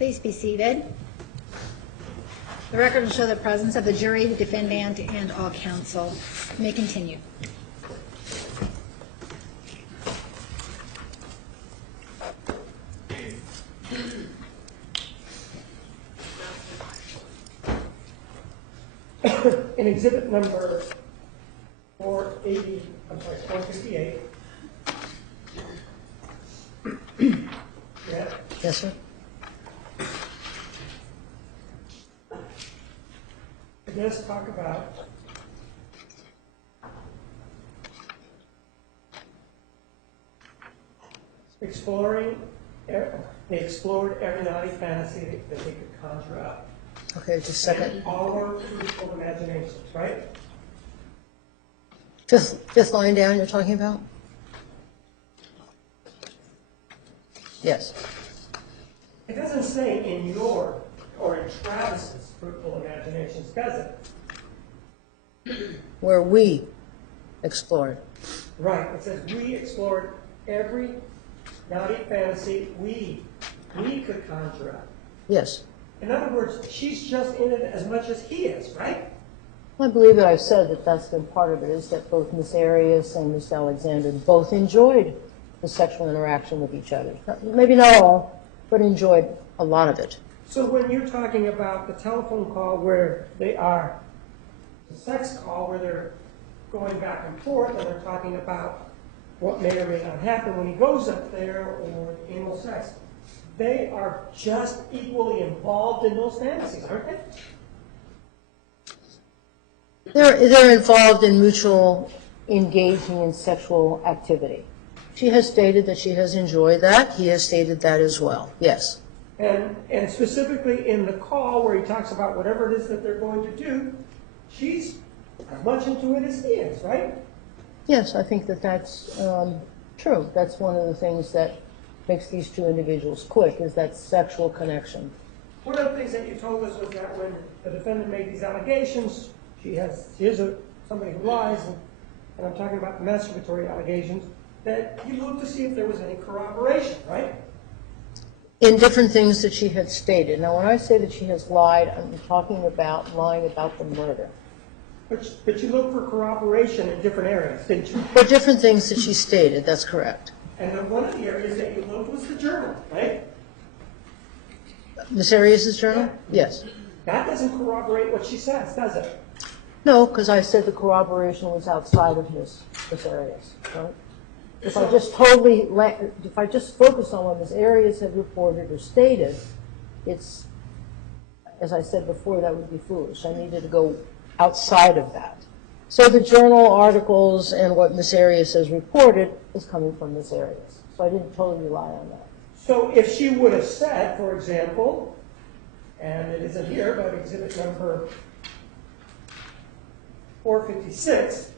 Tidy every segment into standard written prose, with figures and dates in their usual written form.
Please be seated. The record will show the presence of the jury, the defendant, and all counsel. You may continue. In exhibit number 458. Yeah. Yes, sir. It does talk about they explored every naughty fantasy that they could conjure up. Okay, just a second. All our truthful imaginations, right? Fifth line down you're talking about? Yes. It doesn't say in your or in Travis's fruitful imaginations, does it? Where we explored. Right. It says we explored every naughty fantasy we could conjure up. Yes. In other words, she's just in it as much as he is, right? I believe that I've said that that's been part of it, is that both Miss Arias and Miss Alexander both enjoyed the sexual interaction with each other. Maybe not all, but enjoyed a lot of it. So when you're talking about the telephone call where they are, the sex call where they're going back and forth and they're talking about what may or may not happen when he goes up there or anal sex, they are just equally involved in those fantasies, aren't they? They're involved in mutual engaging in sexual activity. She has stated that she has enjoyed that. He has stated that as well. Yes. And specifically in the call where he talks about whatever it is that they're going to do, she's as much into it as he is, right? Yes, I think that that's true. That's one of the things that makes these two individuals click, is that sexual connection. One of the things that you told us was that when the defendant made these allegations, she is somebody who lies, and I'm talking about the masturbatory allegations, that you looked to see if there was any corroboration, right? In different things that she had stated. Now, when I say that she has lied, I'm talking about lying about the murder. But you looked for corroboration in different areas, didn't you? For different things that she stated, that's correct. And then one of the areas that you looked was the journal, right? Miss Arias' journal? Yes. That doesn't corroborate what she says, does it? No, because I said the corroboration was outside of Miss Arias. Right? If I just focus on what Miss Arias had reported or stated, it's, as I said before, that would be foolish. I needed to go outside of that. So the journal articles and what Miss Arias has reported is coming from Miss Arias. So I didn't totally rely on that. So if she would have said, for example, and it isn't here, but exhibit number 456,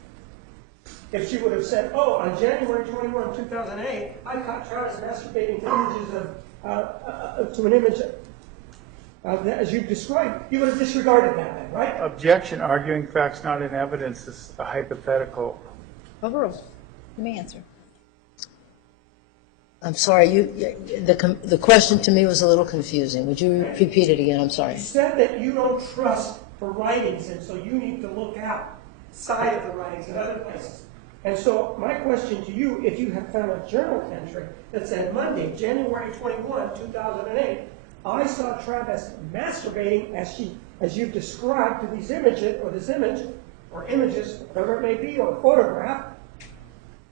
if she would have said, oh, on January 21, 2008, I caught Travis masturbating to images to an image as you've described, you would have disregarded that, right? Objection. Arguing facts not in evidence is a hypothetical. Overruled. You may answer. I'm sorry, the question to me was a little confusing. Would you repeat it again? I'm sorry. You said that you don't trust her writings, and so you need to look outside of the writings in other places. And so my question to you, if you have found a journal entry that said Monday, January 21, 2008, I saw Travis masturbating as you've described to these images, or this image, or images, whatever it may be, or photograph,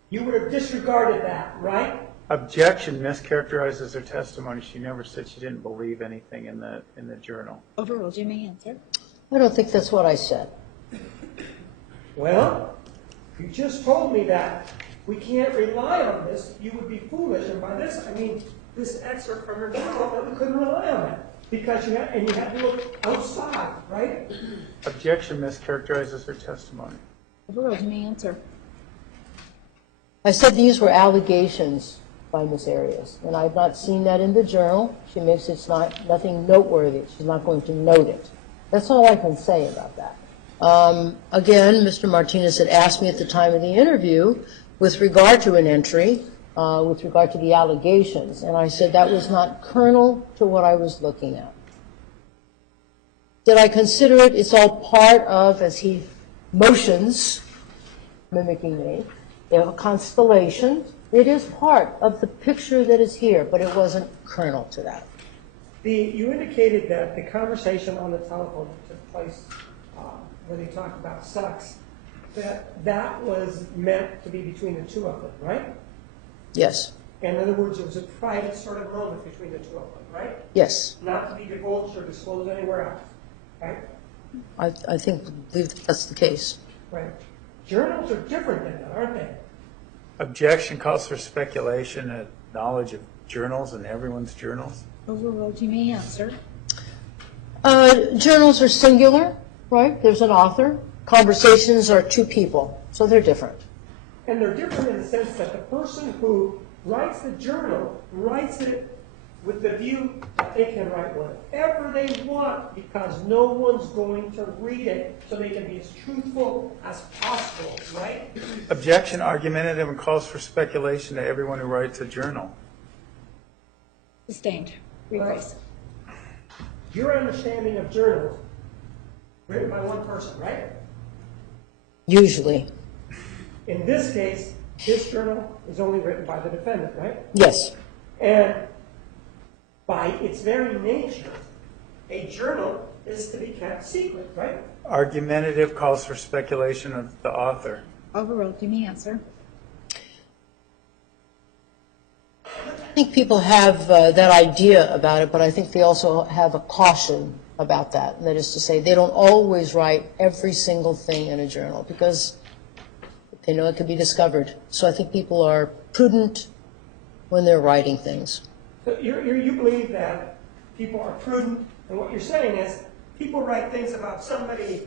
you would have disregarded that, right? Objection mischaracterizes her testimony. She never said she didn't believe anything in the journal. Overruled. You may answer. I don't think that's what I said. Well, you just told me that we can't rely on this. You would be foolish, and by this I mean this excerpt from her journal that we couldn't rely on that because you had to look outside, right? Objection mischaracterizes her testimony. Overruled. You may answer. I said these were allegations by Miss Arias, and I've not seen that in the journal. She makes nothing noteworthy. She's not going to note it. That's all I can say about that. Again, Mr. Martinez had asked me at the time of the interview with regard to an entry, with regard to the allegations, and I said that was not kernel to what I was looking at. Did I consider it? It's all part of, as he motions, mimicking me, they have a constellation. It is part of the picture that is here, but it wasn't kernel to that. You indicated that the conversation on the telephone that took place when they talked about sex, that was meant to be between the two of them, right? Yes. In other words, it was a private sort of moment between the two of them, right? Yes. Not to be divulged or disclosed anywhere else, right? I think that's the case. Right. Journals are different than that, aren't they? Objection calls for speculation and knowledge of journals and everyone's journals. Overruled. You may answer. Journals are singular, right? There's an author. Conversations are two people, so they're different. And they're different in the sense that the person who writes the journal writes it with the view that they can write whatever they want because no one's going to read it, so they can be as truthful as possible, right? Objection argumentative and calls for speculation to everyone who writes a journal. Sustained. Rephrase. Your understanding of journals written by one person, right? Usually. In this case, this journal is only written by the defendant, right? Yes. And by its very nature, a journal is to be kept secret, right? Argumentative calls for speculation of the author. Overruled. You may answer. I think people have that idea about it, but I think they also have a caution about that. And that is to say, they don't always write every single thing in a journal because they know it could be discovered. So I think people are prudent when they're writing things. So you believe that people are prudent, and what you're saying is people write things about somebody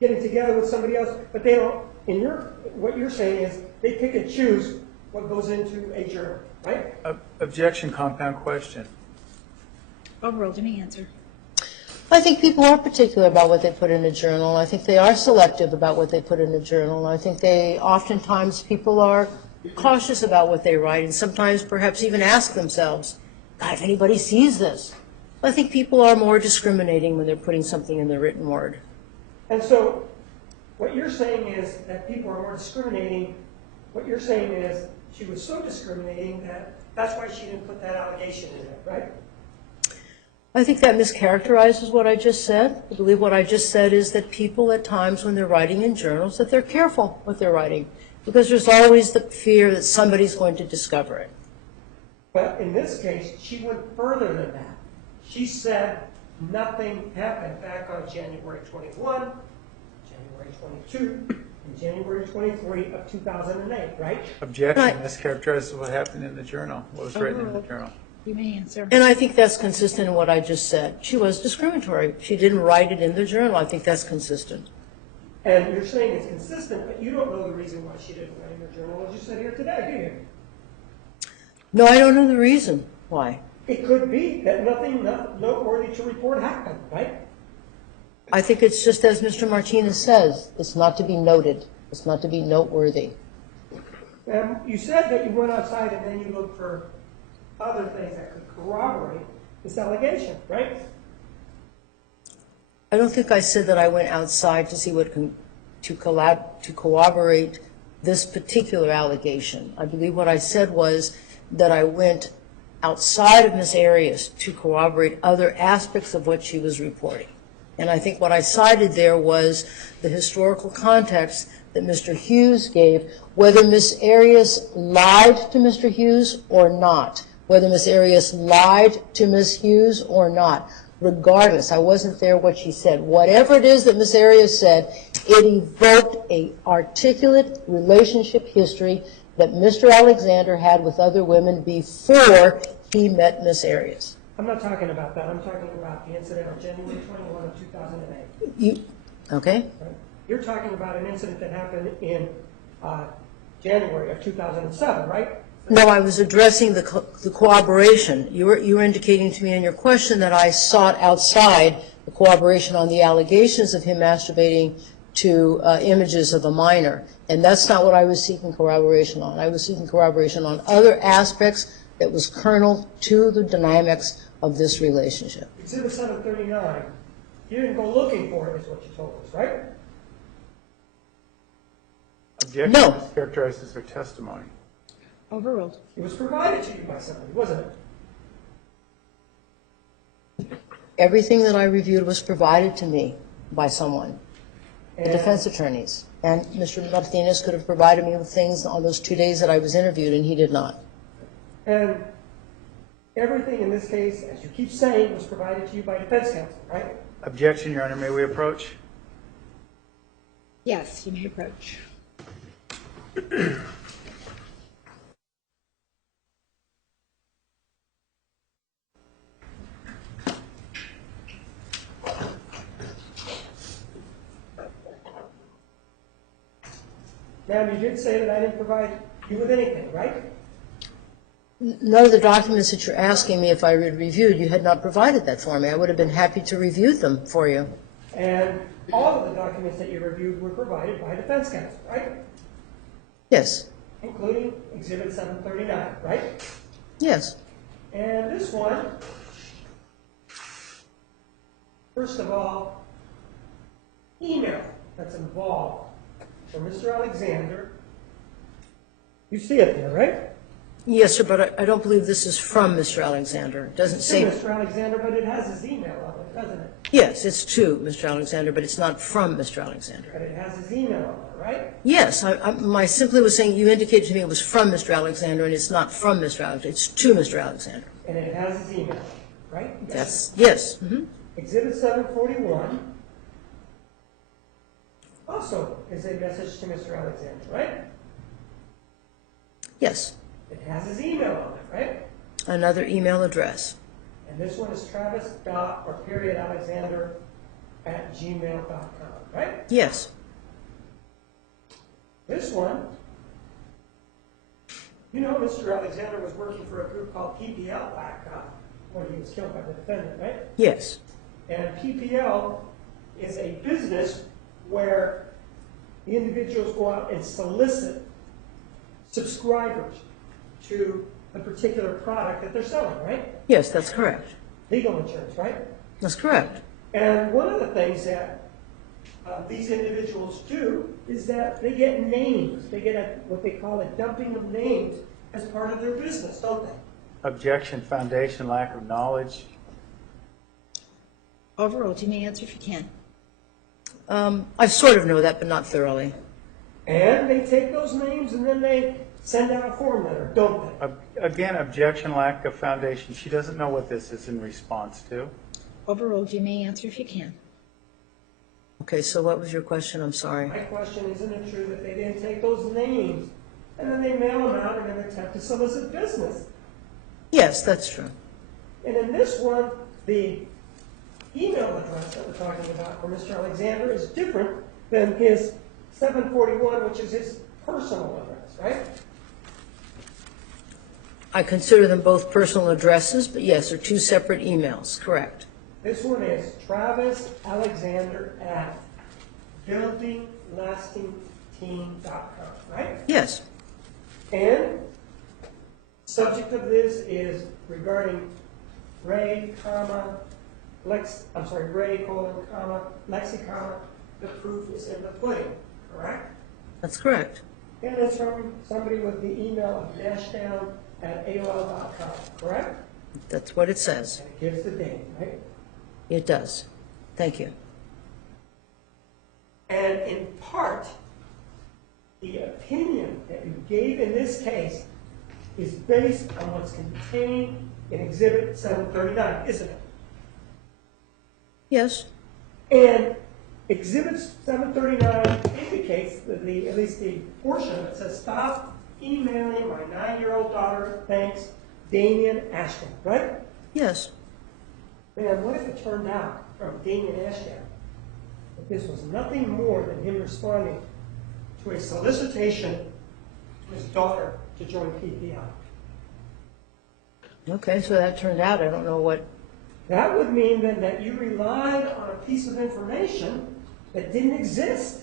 getting together with somebody else, but they don't. What you're saying is they pick and choose what goes into a journal, right? Objection, compound question. Overruled. You may answer. I think people are particular about what they put in a journal. I think they are selective about what they put in a journal. I think oftentimes people are cautious about what they write and sometimes perhaps even ask themselves, God, if anybody sees this. I think people are more discriminating when they're putting something in the written word. And so what you're saying is that people are more discriminating. What you're saying is she was so discriminating that that's why she didn't put that allegation in there, right? I think that mischaracterizes what I just said. I believe what I just said is that people at times when they're writing in journals that they're careful what they're writing because there's always the fear that somebody's going to discover it. But in this case, she went further than that. She said nothing happened back on January 21, January 22, and January 23 of 2008, right? Objection, Right. mischaracterizes what happened in the journal, what was written in the journal. You may answer. And I think that's consistent in what I just said. She was discriminatory. She didn't write it in the journal. I think that's consistent. And you're saying it's consistent, but you don't know the reason why she didn't write in her journal, as you said here today, do you? No, I don't know the reason why. It could be that nothing noteworthy to report happened, right? I think it's just as Mr. Martinez says, it's not to be noted. It's not to be noteworthy. You said that you went outside and then you looked for other things that could corroborate this allegation, right? I don't think I said that I went outside to see what to corroborate this particular allegation. I believe what I said was that I went outside of Ms. Arias to corroborate other aspects of what she was reporting. And I think what I cited there was the historical context that Mr. Hughes gave, whether Ms. Arias lied to Mr. Hughes or not, whether Ms. Arias lied to Ms. Hughes or not. Regardless, I wasn't there what she said. Whatever it is that Ms. Arias said, it evoked an articulate relationship history that Mr. Alexander had with other women before he met Ms. Arias. I'm not talking about that. I'm talking about the incident on January 21 of 2008. Okay? Right? You're talking about an incident that happened in January of 2007, right? No, I was addressing the corroboration. You were indicating to me in your question that I sought outside the corroboration on the allegations of him masturbating to images of a minor. And that's not what I was seeking corroboration on. I was seeking corroboration on other aspects that was kernel to the dynamics of this relationship. Exhibit 739, you didn't go looking for it, is what you told us, right? Objection No. mischaracterizes her testimony. Overruled. It was provided to you by somebody, wasn't it? Everything that I reviewed was provided to me by someone, the And- defense attorneys. And Mr. Martinez could have provided me with things on those 2 days that I was interviewed, and he did not. And everything in this case, as you keep saying, was provided to you by defense counsel, right? Objection, Your Honor. May we approach? Yes, you may approach. Ma'am, you did say that I didn't provide you with anything, right? None of the documents that you're asking me if I had reviewed, you had not provided that for me. I would have been happy to review them for you. And all of the documents that you reviewed were provided by defense counsel, right? Yes, Including Exhibit 739, right? yes. And this one, first of all, email that's involved from Mr. Alexander. You see it there, right? Yes, sir, but I don't believe this is from Mr. Alexander. It doesn't It's say, Mr. Alexander, but it has his email on it, doesn't it? yes, it's to Mr. Alexander, but it's not from Mr. Alexander. But it has his email on it, right? Yes, I simply was saying, you indicated to me it was from Mr. Alexander, and it's not from Mr. Alexander, it's to Mr. Alexander. And it has his email, right? Yes. Exhibit 741 also is a message to Mr. Alexander, right? Yes, It has his email on it, right? another email address. And this one is Travis.Alexander@gmail.com, right? Yes, This one, you know, Mr. Alexander was working for a group called PPL back when he was killed by the defendant, right? yes, And PPL is a business where the individuals go out and solicit subscribers to a particular product that they're selling, right? yes, that's correct. Legal insurance, right? That's correct. And one of the things that these individuals do is that they get names. They get what they call a dumping of names as part of their business, don't they? Objection, foundation, lack of knowledge. Overruled. You may answer if you can. I sort of know that, but not thoroughly. And they take those names and then they send out a form letter, don't they? Again, objection, lack of foundation. She doesn't know what this is in response to. Overruled. You may answer if you can. Okay, so what was your question? I'm sorry. My question, isn't it true that they didn't take those names and then they mail them out in an attempt to solicit business? Yes, that's true. And in this one, the email address that we're talking about for Mr. Alexander is different than his 741, which is his personal address, right? I consider them both personal addresses, but yes, they're two separate emails, correct. This one is TravisAlexander@buildinglastingteam.com, right? Yes, And subject of this is regarding Ray, Ray, Lexi, the proof is in the pudding, correct? that's correct. And it's from somebody with the email of dashdown@aol.com, correct? That's what it says. And it gives the date, right? It does. Thank you. And in part, the opinion that you gave in this case is based on what's contained in Exhibit 739, isn't it? Yes, And Exhibit 739 indicates that at least the portion of it says, "Stop emailing my 9-year-old daughter, thanks, Damian Ashton," right? yes. Man, what if it turned out from Damian Ashton that this was nothing more than him responding to a solicitation to his daughter to join PPL? Okay, so that turned out, I don't know what, That would mean then that you relied on a piece of information that didn't exist.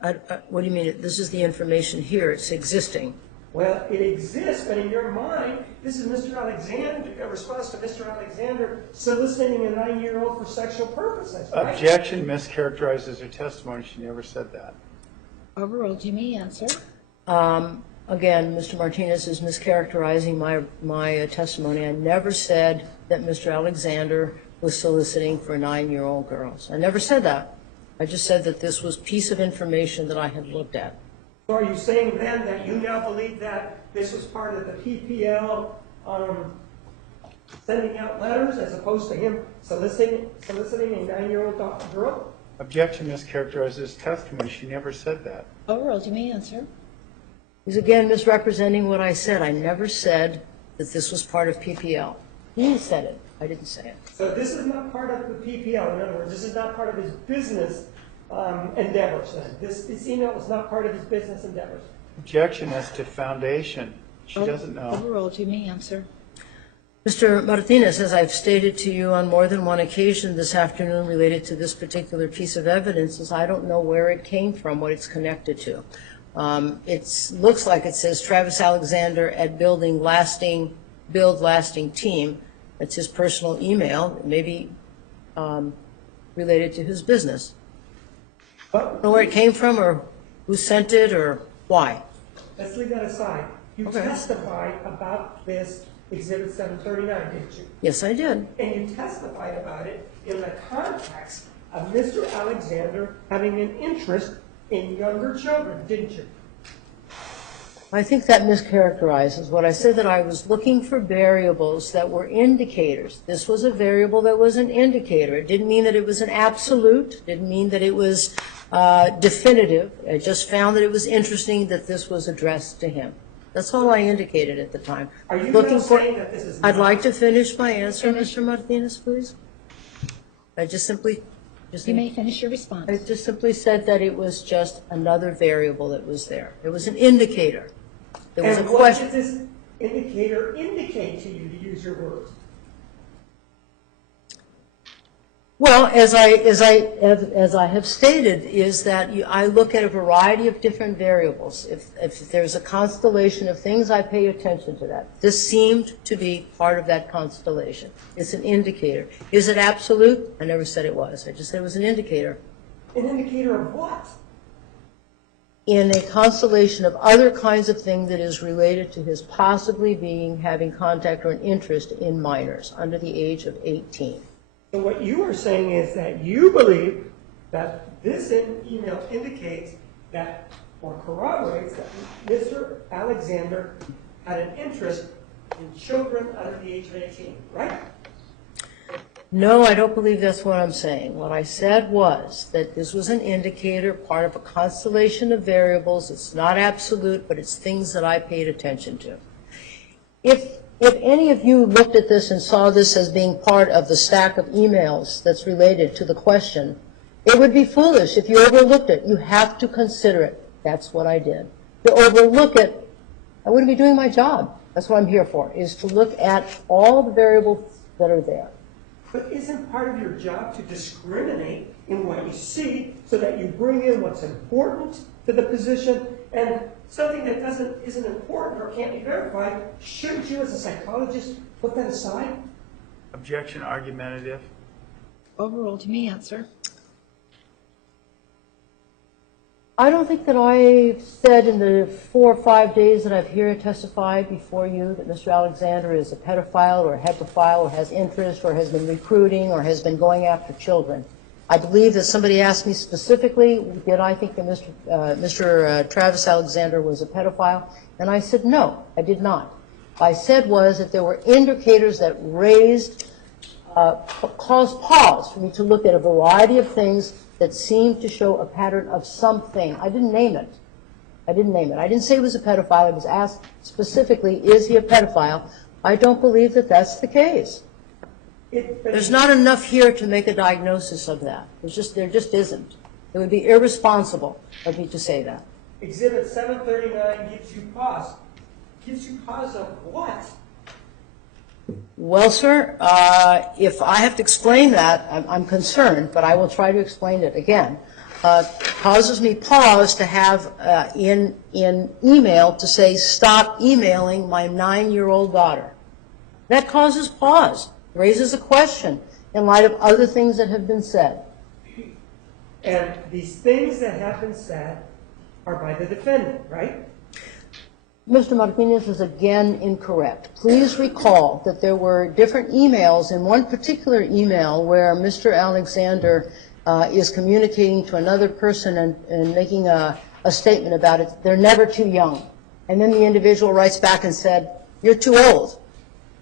What do you mean? This is the information here. It's existing. Well, it exists, but in your mind, this is Mr. Alexander, a response to Mr. Alexander soliciting a 9-year-old for sexual purposes, right? Objection mischaracterizes her testimony. She never said that. Overruled. You may answer. Again, Mr. Martinez is mischaracterizing my testimony. I never said that Mr. Alexander was soliciting for 9-year-old girls. I never said that. I just said that this was a piece of information that I had looked at. So are you saying then that you now believe that this was part of the PPL sending out letters as opposed to him soliciting a 9-year-old girl? Objection mischaracterizes testimony. She never said that. Overruled. You may answer. He's again misrepresenting what I said. I never said that this was part of PPL. He said it. I didn't say it. So this is not part of the PPL. In other words, this is not part of his business endeavors. This email was not part of his business endeavors. Objection as to foundation. She doesn't know. Overruled. You may answer. Mr. Martinez, as I've stated to you on more than one occasion this afternoon related to this particular piece of evidence, is I don't know where it came from, what it's connected to. It looks like it says Travis Alexander at Build Lasting Team. That's his personal email. It may be related to his business. I don't know where it came from or who sent it or why. Let's leave that aside. You testified about this Exhibit 739, didn't you? Yes, I did. And you testified about it in the context of Mr. Alexander having an interest in younger children, didn't you? I think that mischaracterizes what I said, that I was looking for variables that were indicators. This was a variable that was an indicator. It didn't mean that it was an absolute. Didn't mean that it was definitive. I just found that it was interesting that this was addressed to him. That's all I indicated at the time. Are you now saying that this is I'd not- like to finish my answer, Mr. Martinez, please. I just simply You may finish your response. I just simply said that it was just another variable that was there. It was an indicator. There was a And what question. did this indicator indicate to you, to use your words? Well, as I have stated, is that I look at a variety of different variables. If there's a constellation of things, I pay attention to that. This seemed to be part of that constellation. It's an indicator. Is it absolute? I never said it was. I just said it was an indicator. An indicator of what? In a constellation of other kinds of things that is related to his possibly having contact or an interest in minors under the age of 18. So what you are saying is that you believe that this email indicates that, or corroborates that Mr. Alexander had an interest in children under the age of 18, right? No, I don't believe that's what I'm saying. What I said was that this was an indicator, part of a constellation of variables. It's not absolute, but it's things that I paid attention to. If any of you looked at this and saw this as being part of the stack of emails that's related to the question, it would be foolish if you overlooked it. You have to consider it. That's what I did. To overlook it, I wouldn't be doing my job. That's what I'm here for, is to look at all the variables that are there. But isn't part of your job to discriminate in what you see so that you bring in what's important to the position, and something that isn't important or can't be verified, shouldn't you as a psychologist put that aside? Objection argumentative. Overruled. You may answer. I don't think that I've said in the 4 or 5 days that I've here testified before you that Mr. Alexander is a pedophile or a heterophile or has interest or has been recruiting or has been going after children. I believe that somebody asked me specifically, did I think that Mr. Travis Alexander was a pedophile? And I said, no, I did not. What I said was that there were indicators that caused pause for me to look at a variety of things that seemed to show a pattern of something. I didn't name it. I didn't say he was a pedophile. I was asked specifically, is he a pedophile? I don't believe that that's the case. There's not enough here to make a diagnosis of that. There just isn't. It would be irresponsible of me to say that. Exhibit 739 gives you pause. Gives you pause of what? Well, sir, if I have to explain that, I'm concerned, but I will try to explain it again. Causes me pause to have in email to say, stop emailing my 9-year-old daughter. That causes pause, raises a question in light of other things that have been said. And these things that have been said are by the defendant, right? Mr. Martinez is again incorrect. Please recall that there were different emails, in one particular email where Mr. Alexander is communicating to another person and making a statement about it. They're never too young. And then the individual writes back and said, you're too old.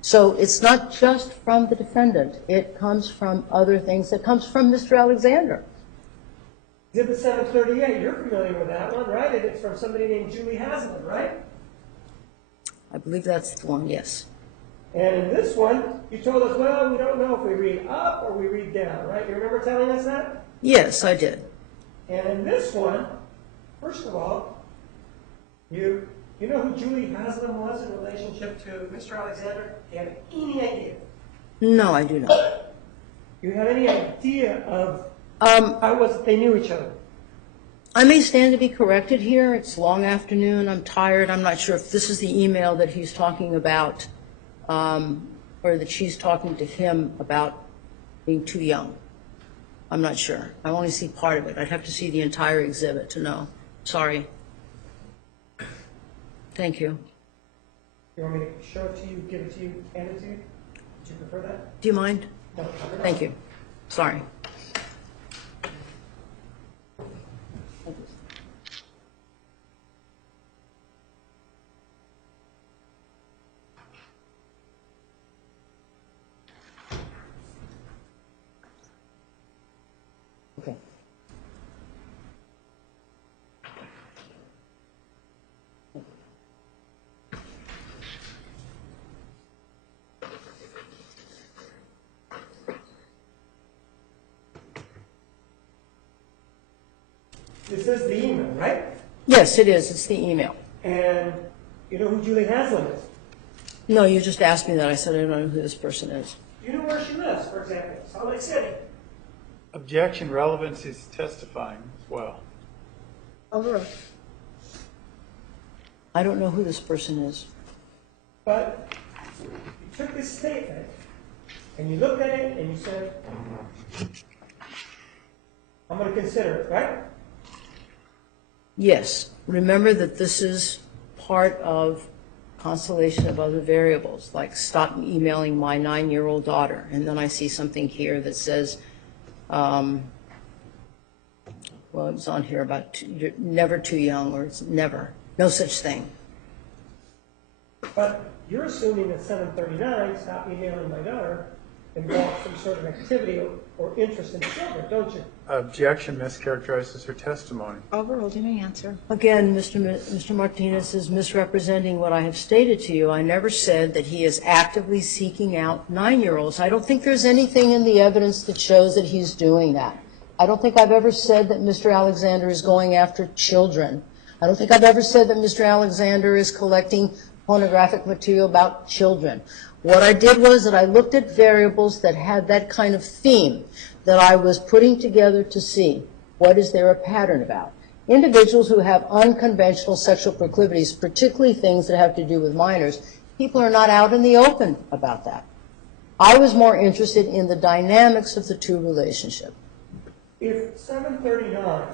So it's not just from the defendant. It comes from other things. It comes from Mr. Alexander. Exhibit 738, you're familiar with that one, right? And it's from somebody named Julie Haslam, right? I believe that's the one, yes. And in this one, you told us, well, we don't know if we read up or we read down, right? You remember telling us that? Yes, I did. And in this one, first of all, you know who Julie Haslam was in relationship to Mr. Alexander? Do you have any idea? No, I do not. You have any idea of how was it they knew each other? I may stand to be corrected here. It's long afternoon. I'm tired. I'm not sure if this is the email that he's talking about or that she's talking to him about being too young. I'm not sure. I only see part of it. I'd have to see the entire exhibit to know. Sorry. Thank you. You want me to show it to you, give it to you, hand it to you? Would you prefer that? Do you mind? No. Thank you. Sorry. Okay. This is the email, right? Yes, it is. It's the email. And you know who Julie Haslam is? No, you just asked me that. I said I don't know who this person is. You know where she lives, for example, Salt Lake City. Objection, relevance is testifying as well. Overruled. I don't know who this person is. But you took this statement and you looked at it and you said, I'm going to consider it, right? Yes. Remember that this is part of constellation of other variables, like stop emailing my 9-year-old daughter. And then I see something here that says, well, it's on here about never too young, or it's never, no such thing. But you're assuming that 739, stop emailing my daughter, involves some sort of activity or interest in children, don't you? Objection mischaracterizes her testimony. Overruled. You may answer. Again, Mr. Martinez is misrepresenting what I have stated to you. I never said that he is actively seeking out 9-year-olds. I don't think there's anything in the evidence that shows that he's doing that. I don't think I've ever said that Mr. Alexander is going after children. I don't think I've ever said that Mr. Alexander is collecting pornographic material about children. What I did was that I looked at variables that had that kind of theme that I was putting together to see what is there a pattern about. Individuals who have unconventional sexual proclivities, particularly things that have to do with minors, people are not out in the open about that. I was more interested in the dynamics of the two relationships. If 739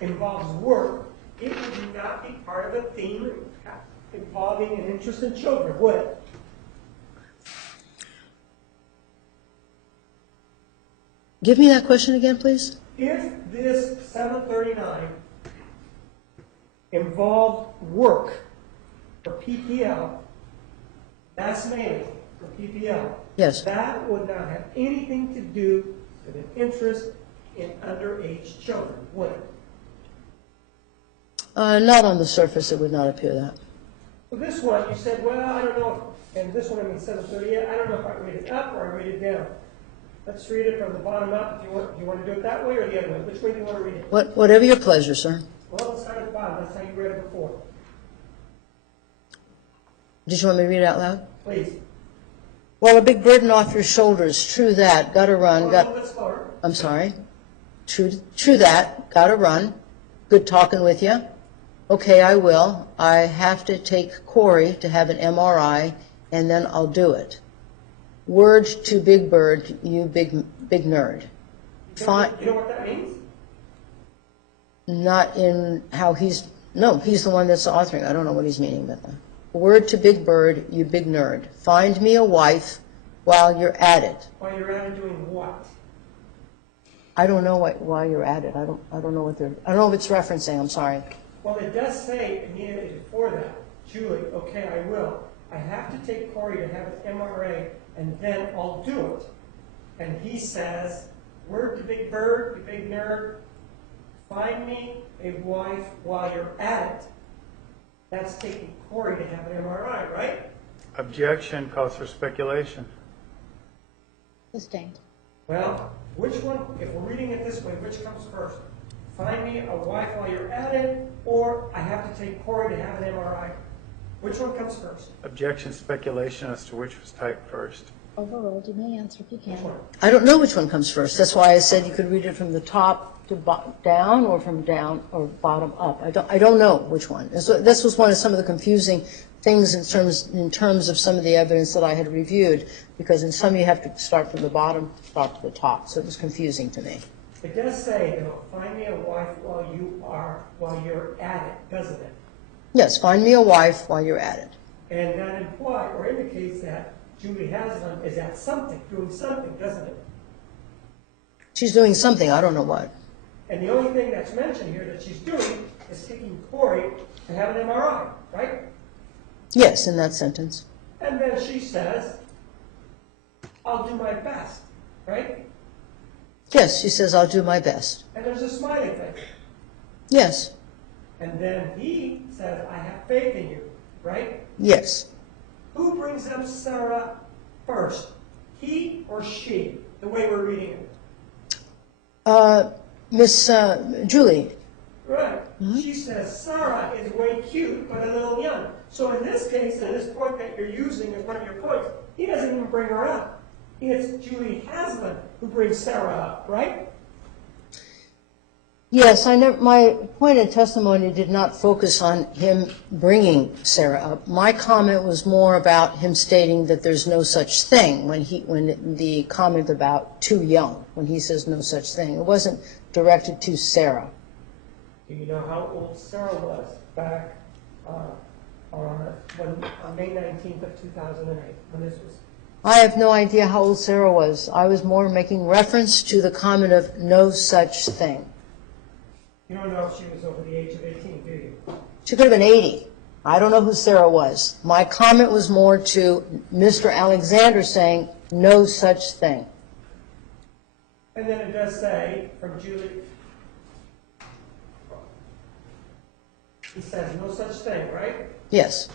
involves work, it would not be part of a theme involving an interest in children, would it? Give me that question again, please. If this 739 involved work for PPL, that's mailing for PPL, Yes. that would not have anything to do with an interest in underage children, would it? Not on the surface, it would not appear that. Well, this one, you said, well, I don't know, and this one, I mean 738, I don't know if I read it up or I read it down. Let's read it from the bottom up. Do you want to do it that way or the other way? Which way do you want to read it? Whatever your pleasure, sir. Well, let's start at the bottom. That's how you read it before. Did you want me to read it out loud? Please. Well, a big burden off your shoulders, true that, gotta run, A little bit slower. I'm sorry. True that, gotta run. Good talking with you. Okay, I will. I have to take Corey to have an MRI, and then I'll do it. Word to Big Bird, you big nerd. Fine. You know what that means? Not in how he's, no, he's the one that's authoring. I don't know what he's meaning, but word to Big Bird, you big nerd. Find me a wife while you're at it. While you're out doing what? I don't know why you're at it. I don't know what they're, I don't know if it's referencing, I'm sorry. Well, it does say immediately before that, Julie, okay, I will. I have to take Corey to have an MRA, and then I'll do it. And he says, word to Big Bird, you big nerd, find me a wife while you're at it. That's taking Corey to have an MRI, right? Objection calls for speculation. Sustained. Well, which one, if we're reading it this way, which comes first? Find me a wife while you're at it, or I have to take Corey to have an MRI? Which one comes first? Objection, speculation as to which was typed first. Overruled. You may answer if you Which can. one? I don't know which one comes first. That's why I said you could read it from the top to down, or from down or bottom up. I don't know which one. And so this was one of some of the confusing things in terms of some of the evidence that I had reviewed, because in some you have to start from the bottom, start to the top. So it was confusing to me. It does say, though, find me a wife while you're at it, doesn't it? Yes, find me a wife while you're at it. And that implies or indicates that Julie Haslam is at something, doing something, doesn't it? She's doing something, I don't know what. And the only thing that's mentioned here that she's doing is taking Corey to have an MRI, right? Yes, in that sentence. And then she says, I'll do my best, right? Yes, she says, I'll do my best. And there's a smiley face. Yes, And then he says, I have faith in you, right? yes. Who brings up Sarah first? He or she, the way we're reading it? Miss Julie, Right. She says Sarah is way cute, but a little young. So in this case, in this point that you're using as one of your points, he doesn't even bring her up. It's Julie Haslam who brings Sarah up, right? yes, my point in testimony did not focus on him bringing Sarah up. My comment was more about him stating that there's no such thing when the comment about too young, when he says no such thing. It wasn't directed to Sarah. Do you know how old Sarah was back on May 19th of 2008 when this was? I have no idea how old Sarah was. I was more making reference to the comment of no such thing. You don't know if she was over the age of 18, do you? She could have been 80. I don't know who Sarah was. My comment was more to Mr. Alexander saying no such thing. And then it does say from Julie, he says no such thing, right? Yes,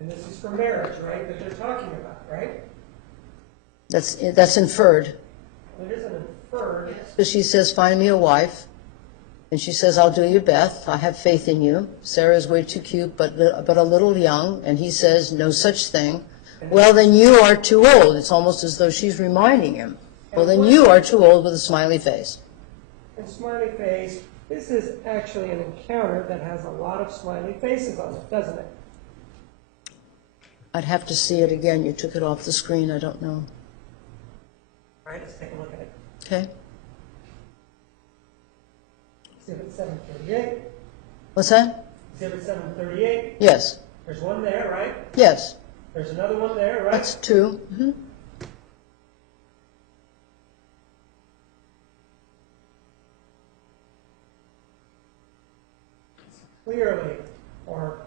And this is for marriage, right, that they're talking about, right? that's inferred. Well, it isn't inferred. So she says, find me a wife. And she says, I'll do your best. I have faith in you. Sarah's way too cute, but a little young. And he says, no such thing. Well, then you are too old. It's almost as though she's reminding him. Well, then you are too old, with a smiley face. And smiley face, this is actually an encounter that has a lot of smiley faces on it, doesn't it? I'd have to see it again. You took it off the screen. I don't know. All right, let's take a look at it. Okay. Exhibit 738. What's that? Exhibit 738. Yes. There's one there, right? Yes. There's another one there, right? That's two. Mm-hmm. Clearly, or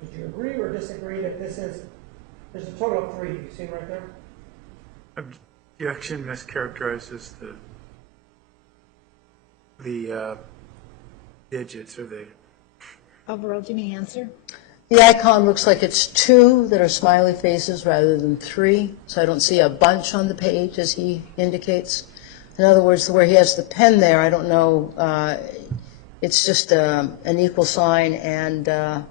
would you agree or disagree that this is, there's a total of 3, you see them right there? Objection mischaracterizes the digits or the. Overruled. You may answer. The icon looks like it's 2 that are smiley faces rather than 3, so I don't see a bunch on the page as he indicates. In other words, where he has the pen there, I don't know, it's just an equal sign, and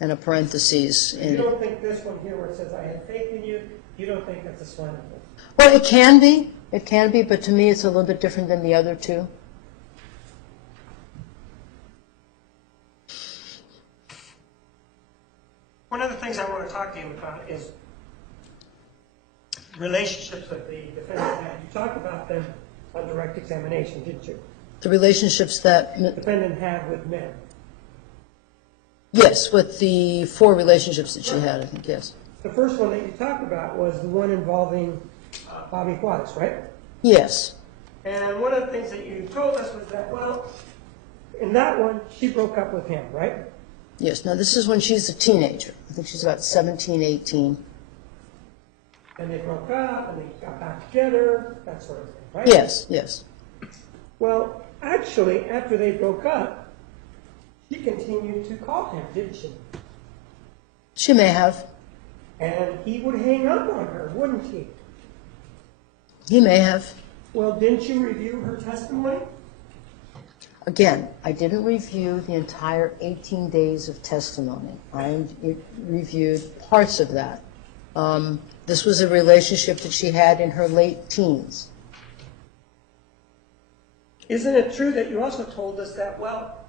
and a parentheses. You In don't think this one here where it says, I have faith in you, you don't think that's a slander? Well, it can be, but to me it's a little bit different than the other two. One of the things I want to talk to you about is relationships that the defendant had. You talked about them on direct examination, didn't you? The relationships that, The defendant had with men. yes, with the 4 relationships that she had, I think, yes. The first one that you talked about was the one involving Bobby Juarez, right? Yes, And one of the things that you told us was that, well, in that one, she broke up with him, right? yes. Now, this is when she's a teenager. I think she's about 17, 18. And they broke up, and they got back together, that sort of thing, right? Yes, yes. Well, actually, after they broke up, she continued to call him, didn't she? She may have. And he would hang up on her, wouldn't he? He may have. Well, didn't you review her testimony? Again, I didn't review the entire 18 days of testimony. I reviewed parts of that. This was a relationship that she had in her late teens. Isn't it true that you also told us that, well,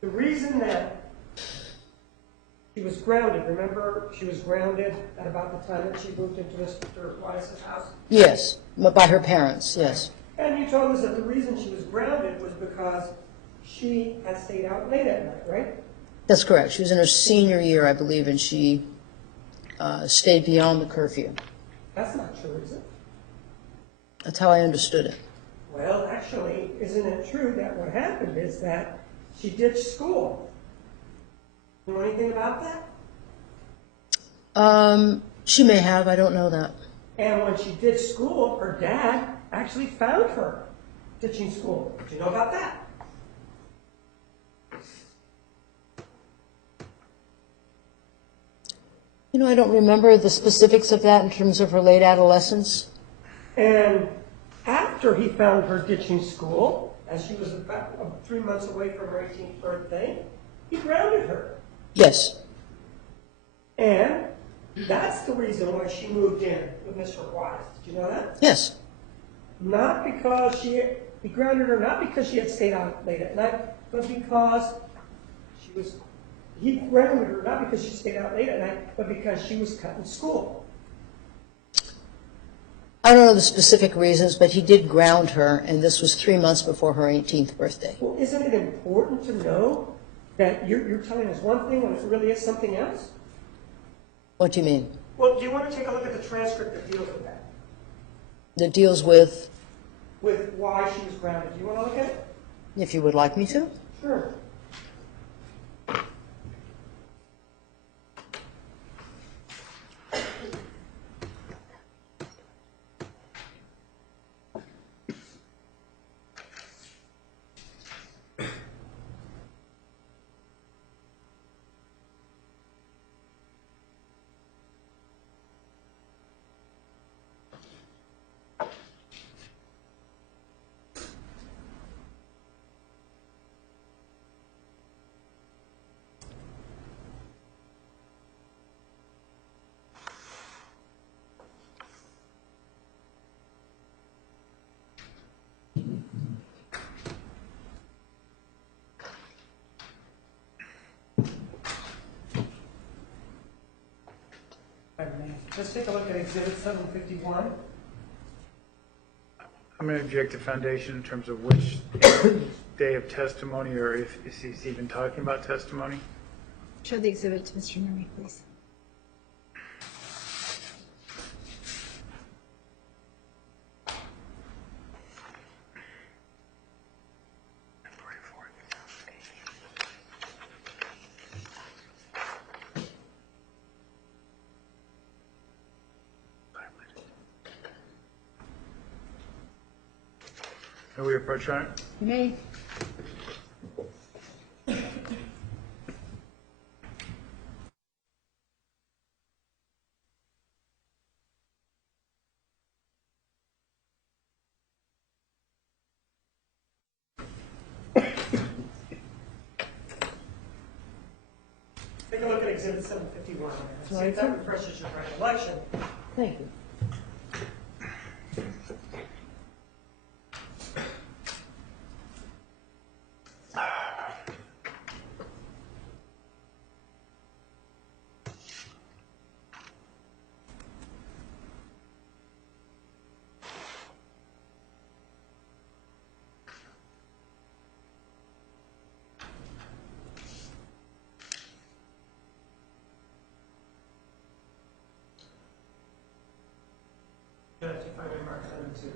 the reason that she was grounded, remember she was grounded at about the time that she moved into Mr. Weiss' house? Yes, by her parents, yes. And you told us that the reason she was grounded was because she had stayed out late at night, right? That's correct. She was in her senior year, I believe, and she stayed beyond the curfew. That's not true, is it? That's how I understood it. Well, actually, isn't it true that what happened is that she ditched school? You know anything about that? She may have. I don't know that. And when she ditched school, her dad actually found her ditching school. Do you know about that? You know, I don't remember the specifics of that in terms of her late adolescence. And after he found her ditching school, as she was about 3 months away from her 18th birthday, he grounded her. Yes. And that's the reason why she moved in with Mr. Wise. Did you know that? Yes. Not because he grounded her, not because she had stayed out late at night, but because he grounded her, not because she stayed out late at night, but because she was cutting school. I don't know the specific reasons, but he did ground her, and this was 3 months before her 18th birthday. Well, isn't it important to know that you're telling us one thing when it really is something else? What do you mean? Well, do you want to take a look at the transcript that deals with that? That deals with, With why she was grounded. Do you want to look at it? if you would like me to? Sure. Let's take a look at Exhibit 751. I'm going to object to foundation in terms of which day of testimony, or if he's even talking about testimony. Show the exhibit to Mr. Murray, please. Are we approach on it? You may. Take a look at Exhibit 751. See Right. if that refreshes your recollection. Thank you. If I may mark item 2.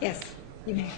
Yes, you may.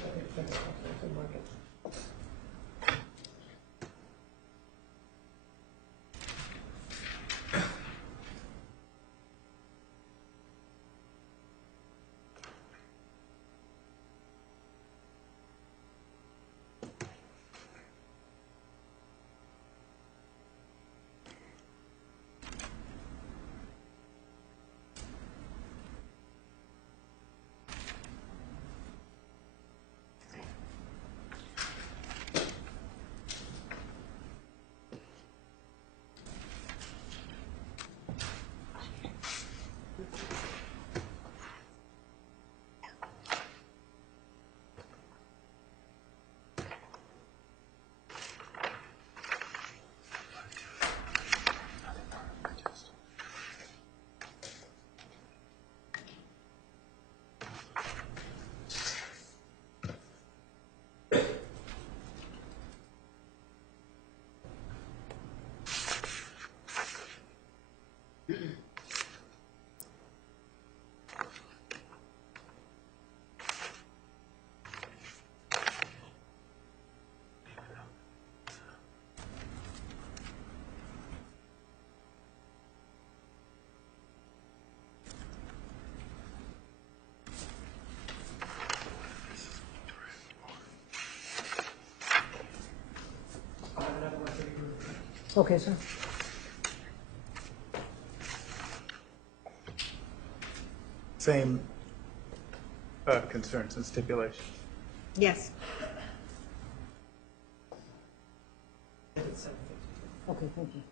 Okay, sir. Same concerns and stipulations. Yes. Okay, thank you.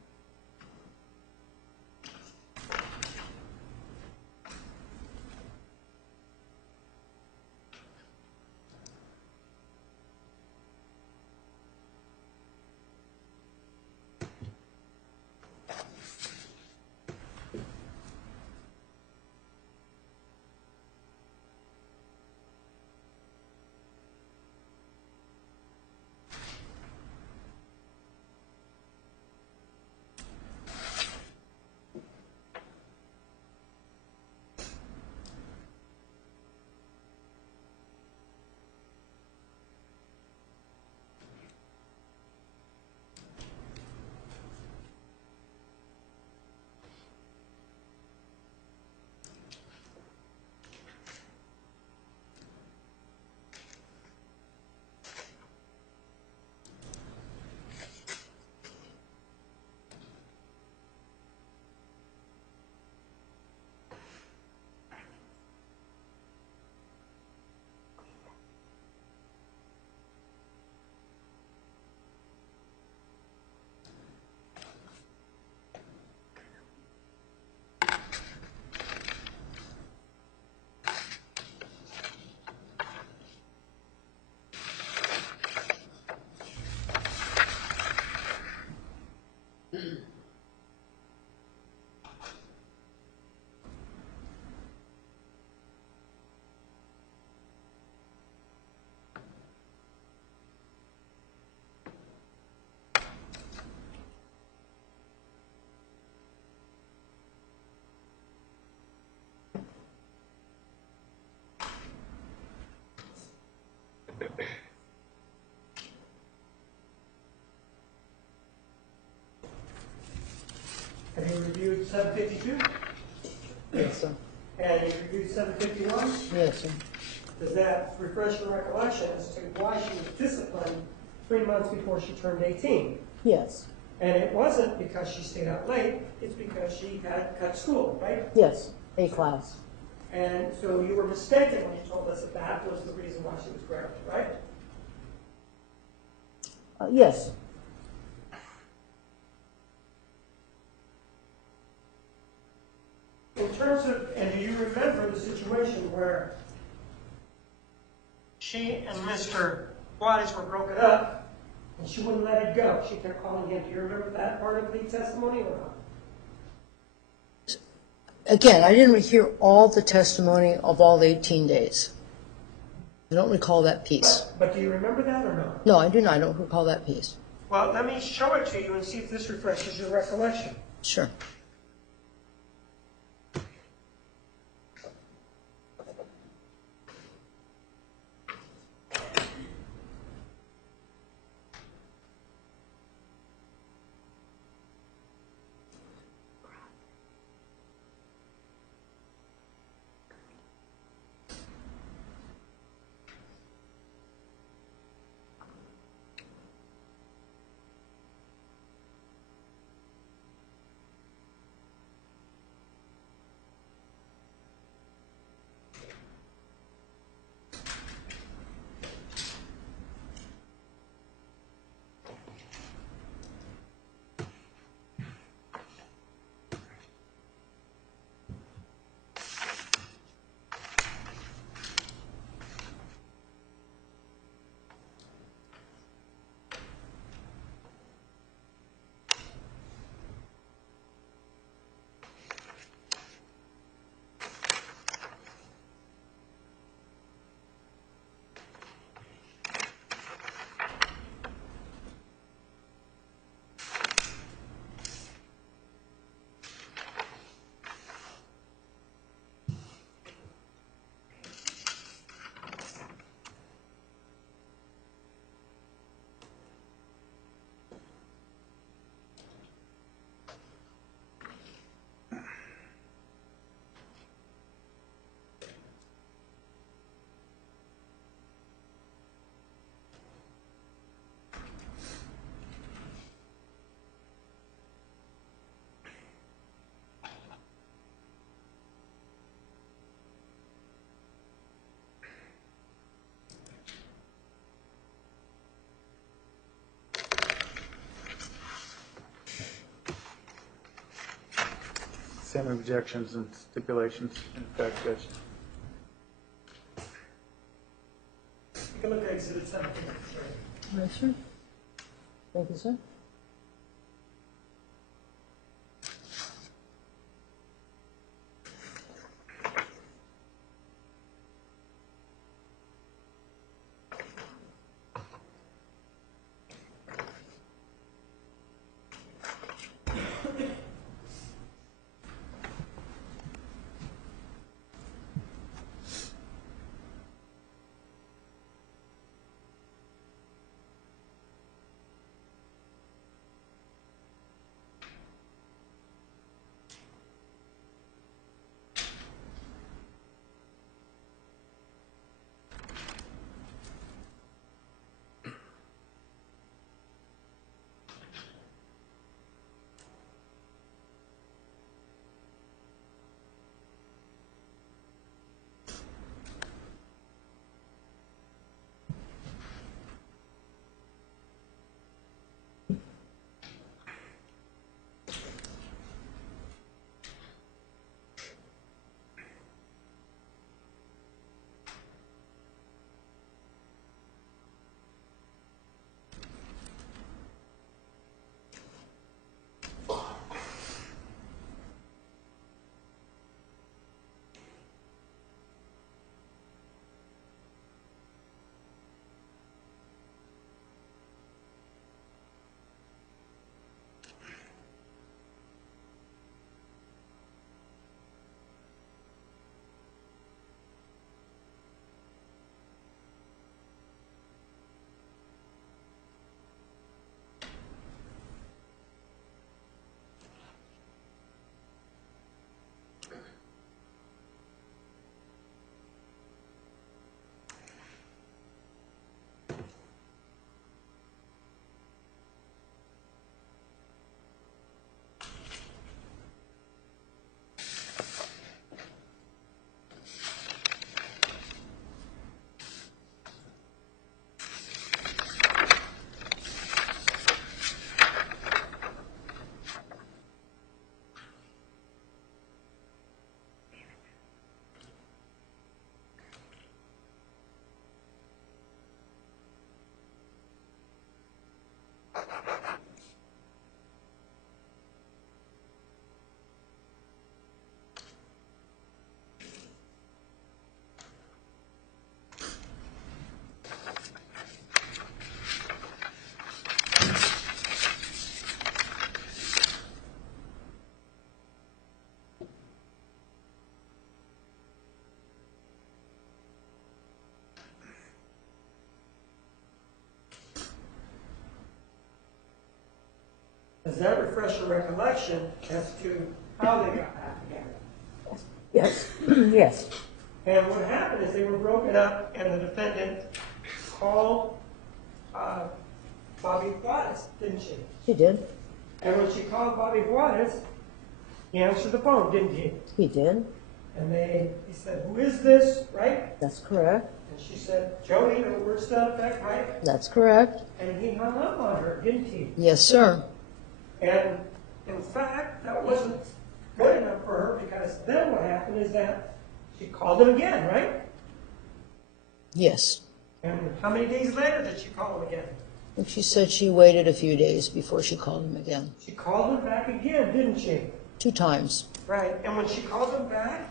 Have you reviewed 752? Yes, sir. And you reviewed 751? Yes, sir. Does that refresh your recollection as to why she was disciplined 3 months before she turned 18? Yes. And it wasn't because she stayed out late, it's because she had cut school, right? Yes. A class. And so you were mistaken when you told us that that was the reason why she was grounded, right? Yes. where she and Mr. Juarez were broken up, and she wouldn't let it go. She kept calling him. Do you remember that part of the testimony or not? Again, I didn't hear all the testimony of all 18 days. I don't recall that piece. But do you remember that or not? No, I do not. I don't recall that piece. Well, let me show it to you and see if this refreshes your recollection. Sure. Same objections and stipulations, in fact, Judge. You can look at Exhibit 17. Yes, sir. Thank you, sir. Does that refresh your recollection as to how they got back together? Yes, yes, And what happened is they were broken up, and the defendant called Bobby Juarez, didn't she? she did. And when she called Bobby Juarez, he answered the phone, didn't he? He did. And he said, "Who is this?" Right? That's correct. And she said, "Jodi," or words to that effect, right? That's correct. And he hung up on her, didn't he? Yes, sir. And in fact, that wasn't good enough for her, because then what happened is that she called him again, right? Yes. And how many days later did she call him again? I think she said she waited a few days before she called him again. She called him back again, didn't she? 2 times. Right. And when she called him back,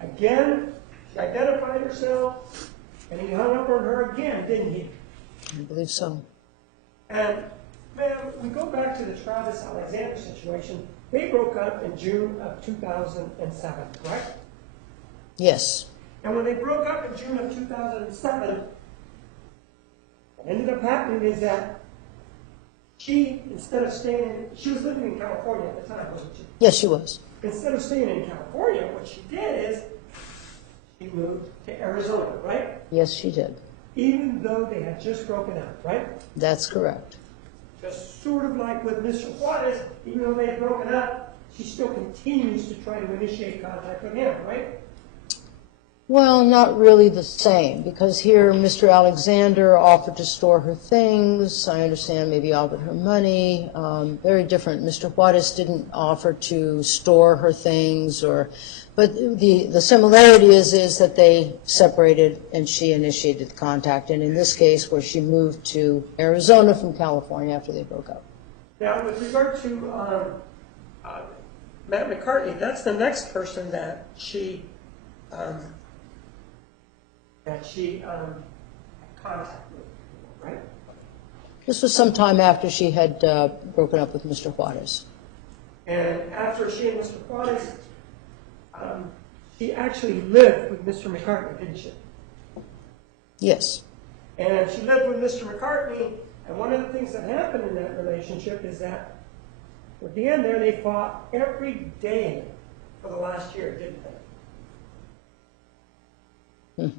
again, she identified herself, and he hung up on her again, didn't he? I believe so. And, man, we go back to the Travis Alexander situation. They broke up in June of 2007, correct? Yes. And when they broke up in June of 2007, what ended up happening is that she, instead of staying, she was living in California at the time, wasn't she? Yes, she was. Instead of staying in California, what she did is she moved to Arizona, right? Yes, she did. Even though they had just broken up, right? That's correct. Just sort of like with Mr. Juarez, even though they had broken up, she still continues to try to initiate contact with him, right? Well, not really the same, because here Mr. Alexander offered to store her things. I understand maybe offered her money. Very different. Mr. Juarez didn't offer to store her things, but the similarity is that they separated and she initiated the contact. And in this case, where she moved to Arizona from California after they broke up. Now, with regard to Matt McCartney, that's the next person that she had contact with, right? This was some time after she had broken up with Mr. Juarez. And after she and Mr. Juarez, she actually lived with Mr. McCartney, didn't she? Yes. And she lived with Mr. McCartney, and one of the things that happened in that relationship is that at the end there, they fought every day for the last year, didn't they?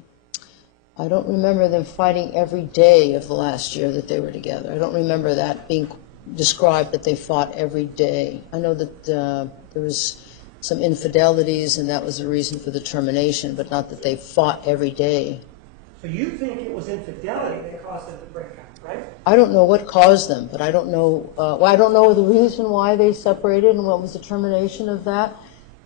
I don't remember them fighting every day of the last year that they were together. I don't remember that being described that they fought every day. I know that there was some infidelities, and that was the reason for the termination, but not that they fought every day. So you think it was infidelity that caused them to break up, right? I don't know what caused them, but I don't know. I don't know the reason why they separated and what was the termination of that.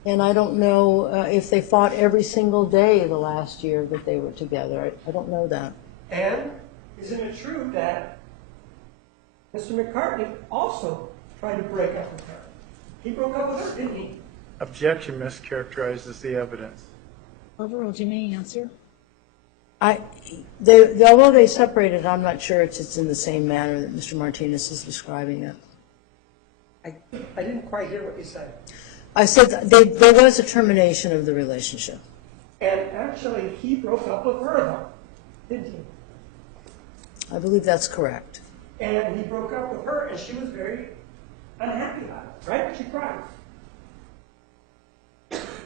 And I don't know if they fought every single day the last year that they were together. I don't know that. And isn't it true that Mr. McCartney also tried to break up with her? He broke up with her, didn't he? Objection mischaracterizes the evidence. Overruled, you may answer. Although they separated, I'm not sure it's in the same manner that Mr. Martinez is describing it. I didn't quite hear what you said. I said there was a termination of the relationship. And actually, he broke up with her, though, didn't he? I believe that's correct. And he broke up with her, and she was very unhappy about it, right? She cried.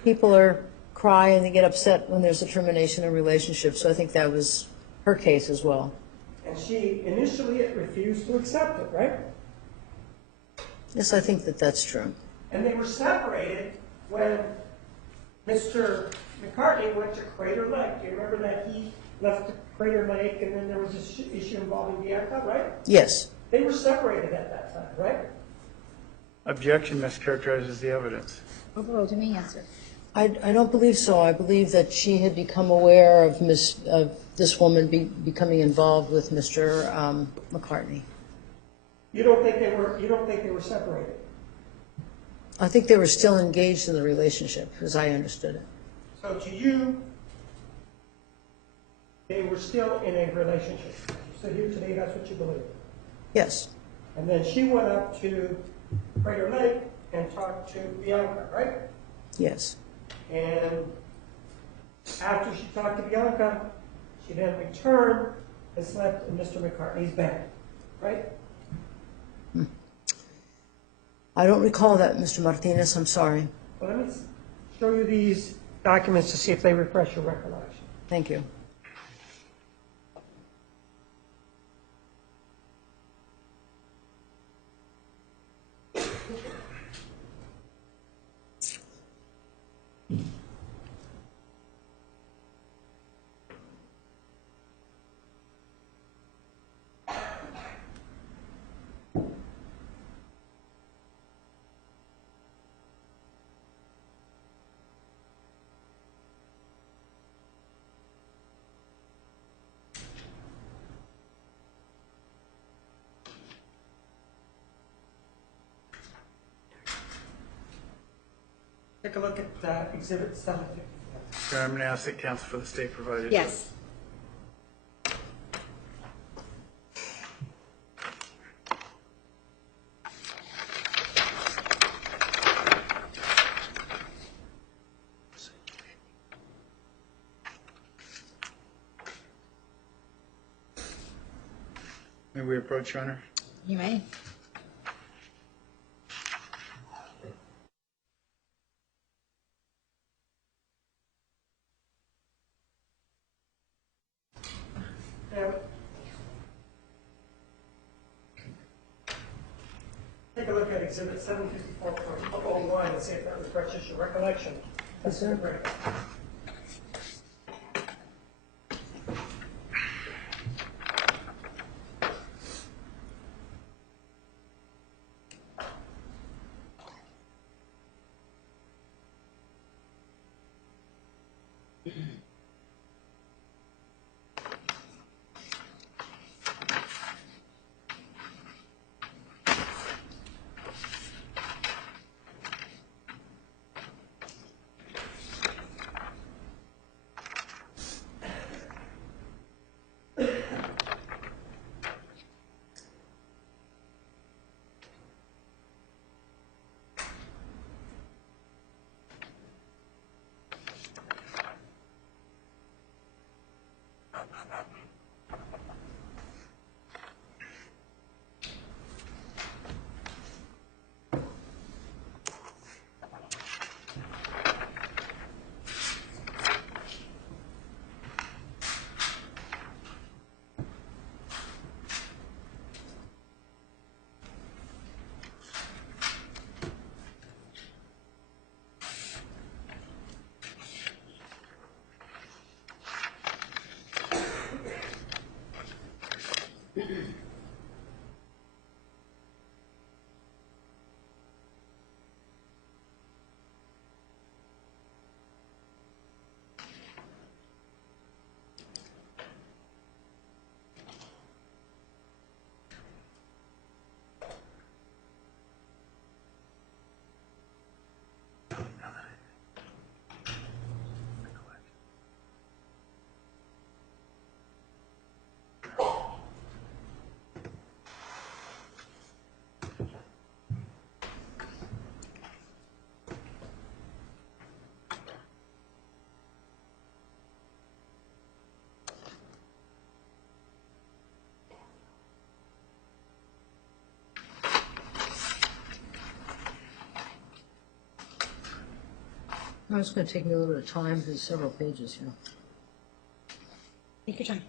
People cry and they get upset when there's a termination of a relationship, so I think that was her case as well. And she initially refused to accept it, right? Yes, I think that's true. And they were separated when Mr. McCartney went to Crater Lake. Do you remember that he left Crater Lake, and then there was this issue involving Bianca, right? Yes. They were separated at that time, right? Objection mischaracterizes the evidence. Overruled, you may answer. I don't believe so. I believe that she had become aware of this woman becoming involved with Mr. McCartney. You don't think they were separated? I think they were still engaged in the relationship, as I understood it. So to you, they were still in a relationship. So here today, that's what you believe. Yes. And then she went up to Crater Lake and talked to Bianca, right? Yes. And after she talked to Bianca, she then returned and slept in Mr. McCartney's bed, right? I don't recall that, Mr. Martinez, I'm sorry. Well, let me show you these documents to see if they refresh your recollection. Thank you. Take a look at Exhibit 754. So I'm going to ask that counsel for the state provide it. Yes. May we approach, Your Honor? You may. Take a look at Exhibit 754.01 and see if that refreshes your recollection. Yes, sir. Great. No, it's going to take me a little bit of time. There's several pages here. Take your time.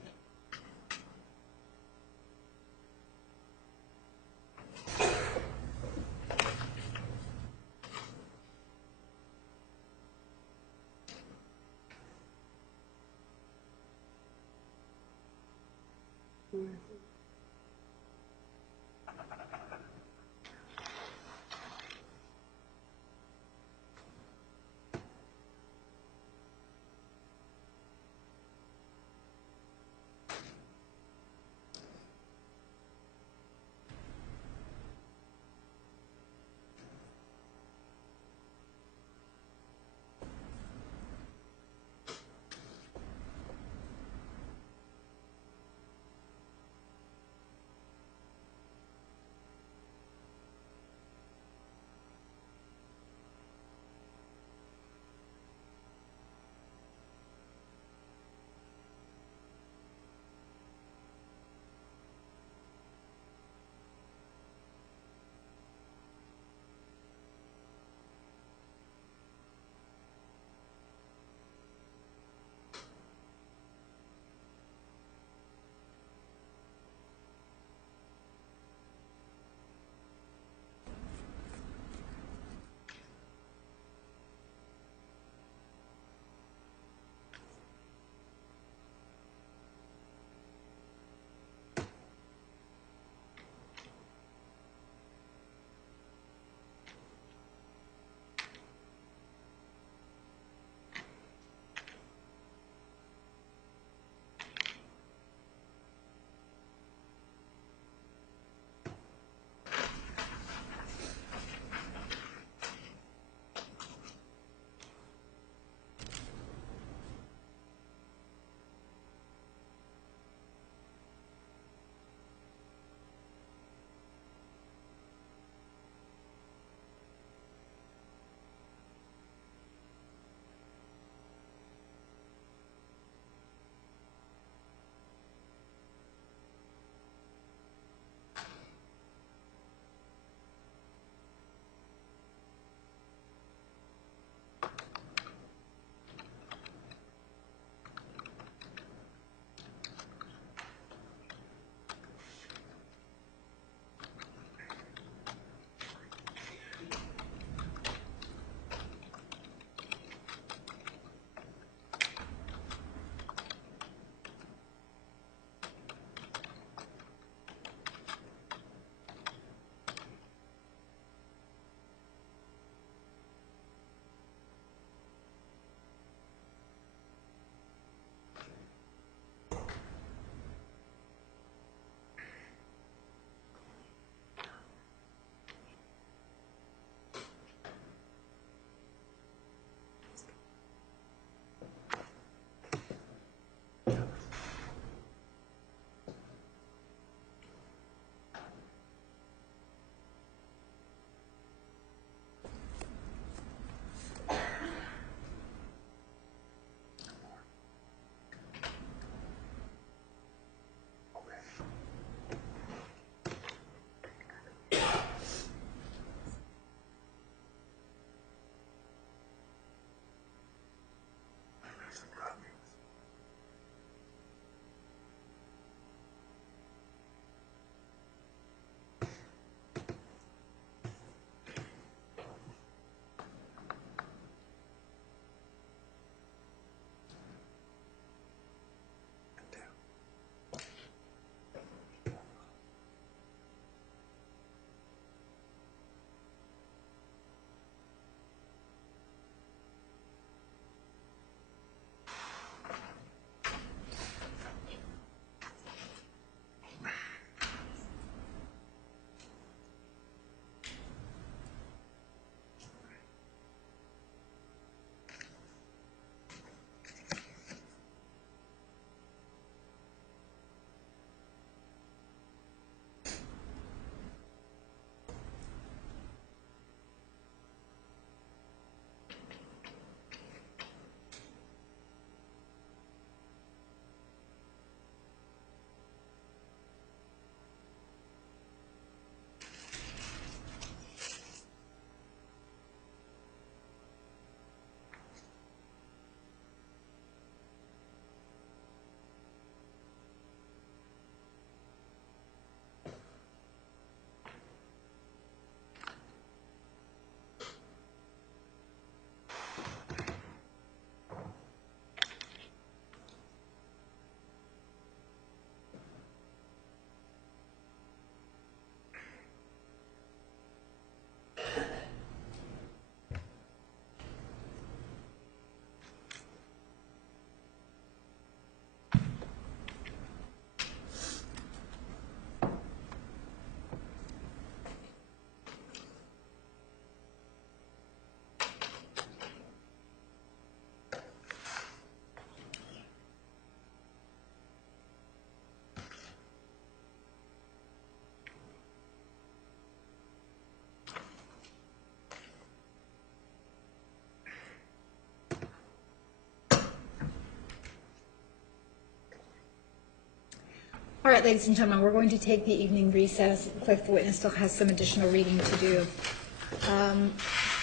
All right, ladies and gentlemen, we're going to take the evening recess. Cliff, the witness, still has some additional reading to do.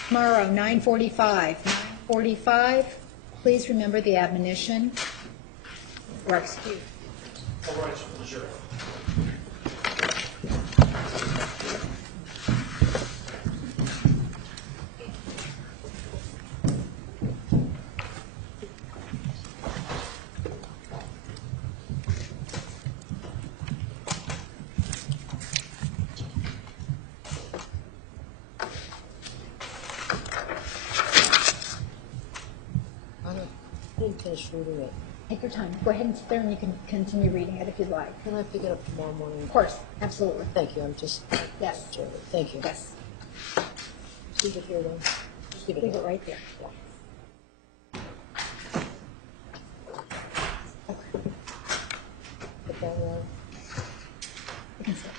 Tomorrow, 9:45. 9:45, please remember the admonition. Or excuse. All rights for the jury. I didn't finish reading it. Take your time. Go ahead and sit there and you can continue reading it if you'd like. Can I pick it up tomorrow morning? Of course, absolutely. Thank you, I'm just, Yes. thank you. Yes. Leave it here then. Leave Leave it right there. Put that down. You can sit.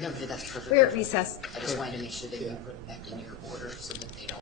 No, that's perfect. We're at recess. I just wanted to make sure that you put it back in your order so that they don't